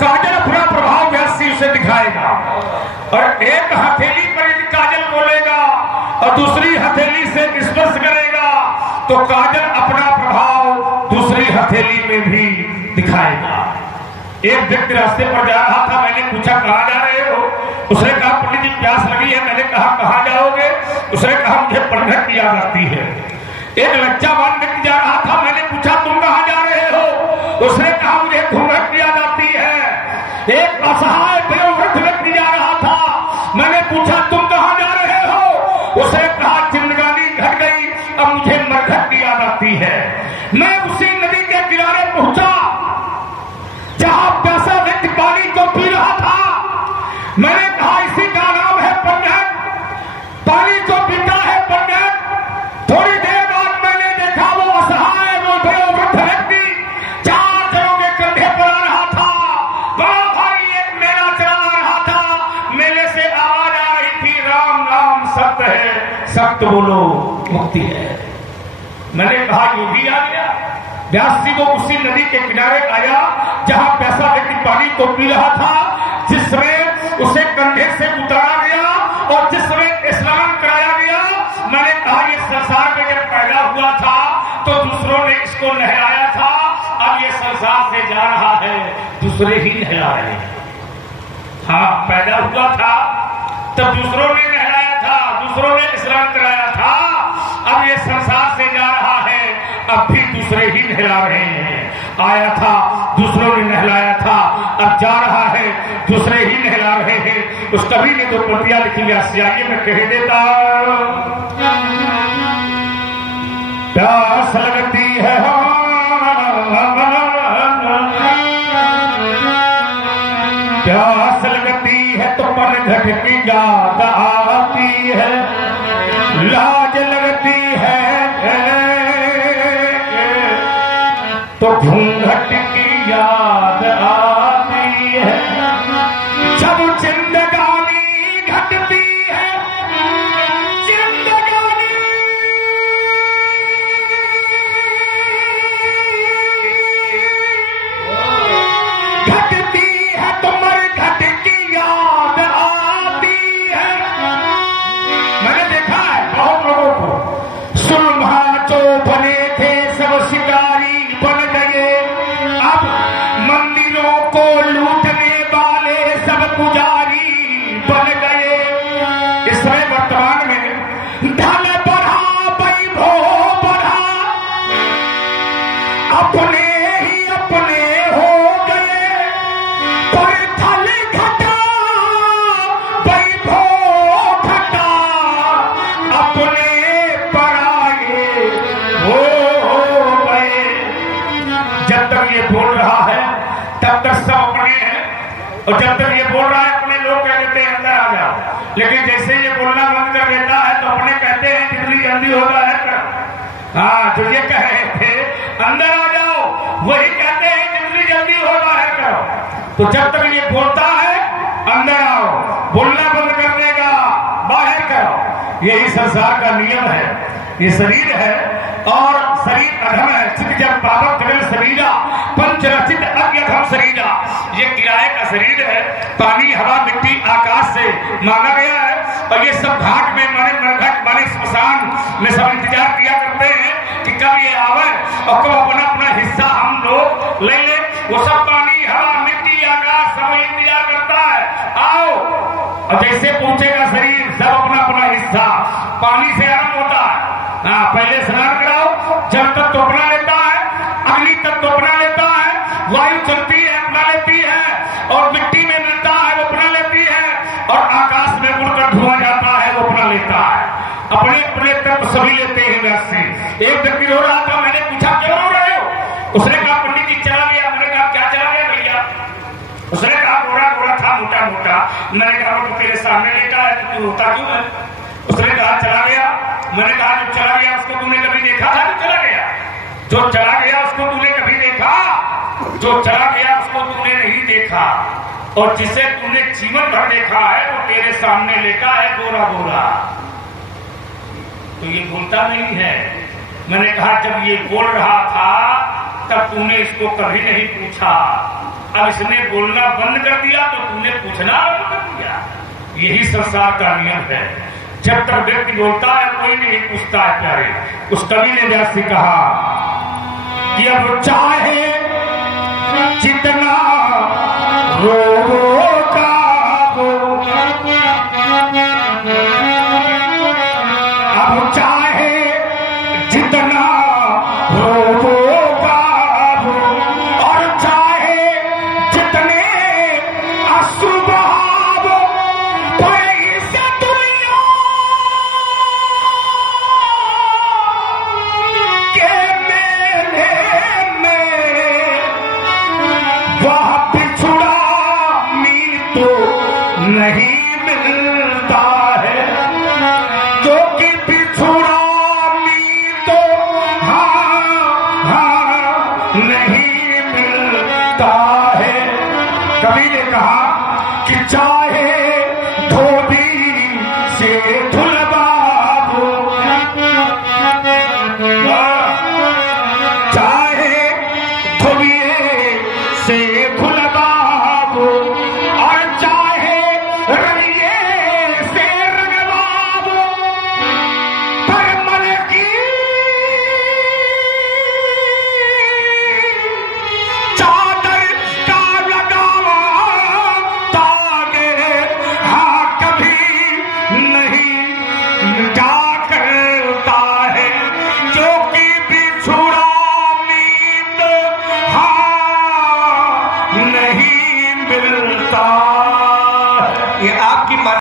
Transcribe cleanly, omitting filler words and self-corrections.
काजल अपना प्रभाव व्यासी उसे दिखाएगा। और एक हथेली पर यदि काजल बोलेगा और दूसरी हथेली से स्पर्श करेगा तो काजल अपना प्रभाव दूसरी हथेली में भी दिखाएगा। एक व्यक्ति रास्ते पर जा रहा था, मैंने पूछा कहाँ जा रहे हो? उसने कहा पंडित जी प्यास लगी है। मैंने कहा कहाँ जाओगे? उसने कहा मुझे पंडित की याद आती है। एक लज्जावान व्यक्ति जा रहा था, मैंने पूछा तुम कहाँ जा रहे हो? उसने कहा मुझे घूंघट की याद आती है। एक असहाय वयोवृद्ध व्यक्ति जा रहा था, मैंने पूछा तुम कहाँ जा रहे हो? उसने कहा जिंदगानी घट गई, अब मुझे मरघट की याद आती है। मैं उसी नदी के किनारे पहुंचा जहां प्यासा व्यक्ति पानी को पी रहा था। मैंने कहा इसी का नाम है पंडित, पानी को पीता है पंडित। थोड़ी देर बाद मैंने देखा वो असहाय वो वयोवृद्ध व्यक्ति 4 जनों के कंधे पर आ रहा था। बड़ा भारी एक मेला चला रहा था। मेले से आवाज आ रही थी राम नाम सत्य है, सत्य बोलो मुक्ति है। मैंने कहा योगी आ गया। व्यास जी को उसी नदी के किनारे आया जहां प्यासा व्यक्ति पानी को पी रहा था, जिसमें उसे कंधे से उतारा गया और जिसमें स्नान कराया गया। मैंने कहा ये संसार में जब पैदा हुआ था तो दूसरों ने इसको नहलाया था, अब ये संसार से जा रहा है, दूसरे ही नहला रहे हैं। हाँ, पैदा हुआ था तब दूसरों ने नहलाया था, दूसरों ने स्नान कराया था, अब ये संसार से जा रहा है, अब भी दूसरे ही नहला रहे हैं। आया था दूसरों ने नहलाया था, अब जा रहा है, दूसरे ही नहला रहे हैं। उस कवि ने 2 पंक्तियां लिखी, आइए मैं कह देता। प्यास लगती है प्यास लगती है तो पनघट की याद आती है, लाज लगती है तो घूंघट की याद आती है। जब जिंदगानी घटती है, जिंदगानी घटती है तो मरघट की याद आती है। मैंने देखा है बहुत लोगों को, सुलभा जो बने थे सब शिकारी बन गए, अब मंदिरों को लूटने वाले सब पुजारी बन गए। इसमें वर्तमान में धन बढ़ा, वैभव बढ़ा, अपने ही अपने हो गए, पर धन घटा, वैभव घटा, अपने पराये हो गए। जब तक ये बोल रहा है तब तक सब अपने हैं, और जब तक ये बोल रहा है अपने लोग कह देते हैं अंदर आ जाओ। लेकिन जैसे ये बोलना बंद कर देता है तो अपने कहते हैं जितनी जल्दी होगा है कर। हाँ, जो ये कह रहे थे अंदर आ जाओ, वही कहते हैं जितनी जल्दी होगा है करो। तो जब तक ये बोलता है अंदर आओ, बोलना बंद कर देगा बाहर करो। यही संसार का नियम है। ये शरीर है और शरीर अधम है। चित जब पावक जगल शरीरा पंचरचित अज्ञधम शरीरा। ये किराए का शरीर है, पानी हवा मिट्टी आकाश से मांगा गया है। और ये सब घाट में माने मरघट माने स्मशान में सब इंतजार किया करते हैं कि कब ये आवे और कब अपना अपना हिस्सा हम लोग ले ले। वो सब पानी हवा मिट्टी आकाश सब इंतजार करता है, आओ। और जैसे पहुंचेगा शरीर सब अपना अपना हिस्सा। पानी से आरंभ होता है, हाँ, पहले स्नान कराओ, जल तत्व अपना लेता है, अग्नि तत्व अपना लेता है, वायु चलती है अपना लेती है, और मिट्टी में मिलता है वो अपना लेती है, और आकाश में उड़कर धुआं जाता है वो अपना लेता है। अपने अपने तत्व सभी लेते हैं वैसे। एक व्यक्ति रो रहा था, मैंने पूछा क्यों रो रहे हो? उसने कहा पंडित जी चला गया। मैंने कहा क्या चला गया भैया? उसने कहा गोरा गोरा था, मोटा मोटा। मैंने कहा वो तेरे सामने लेटा है तो तू रोता क्यों है? उसने कहा चला गया। मैंने कहा जो चला गया उसको तूने कभी देखा था? जो चला गया, जो चला गया उसको तूने कभी देखा? जो चला गया उसको तूने नहीं देखा, और जिसे तूने जीवन भर देखा है वो तेरे सामने लेटा है गोरा गोरा। तो ये बोलता नहीं है। मैंने कहा जब ये बोल रहा था तब तूने इसको कभी नहीं पूछा अब इसने बोलना बंद कर दिया तो तुमने पूछना बंद कर दिया। यही संसार का नियम है, जब तक व्यक्ति बोलता है कोई नहीं पूछता है। प्यारे, उस कवि ने व्यास से कहा कि अब चाहे जितना रोगा अब चाहे जितना रोगा और चाहे जितने असुभाव पर इस दुनिया के मेले में वह बिछुड़ा तो नहीं मिलता है, क्योंकि बिछुड़ा तो हाँ नहीं मिलता है। कवि ने कहा कि चाहे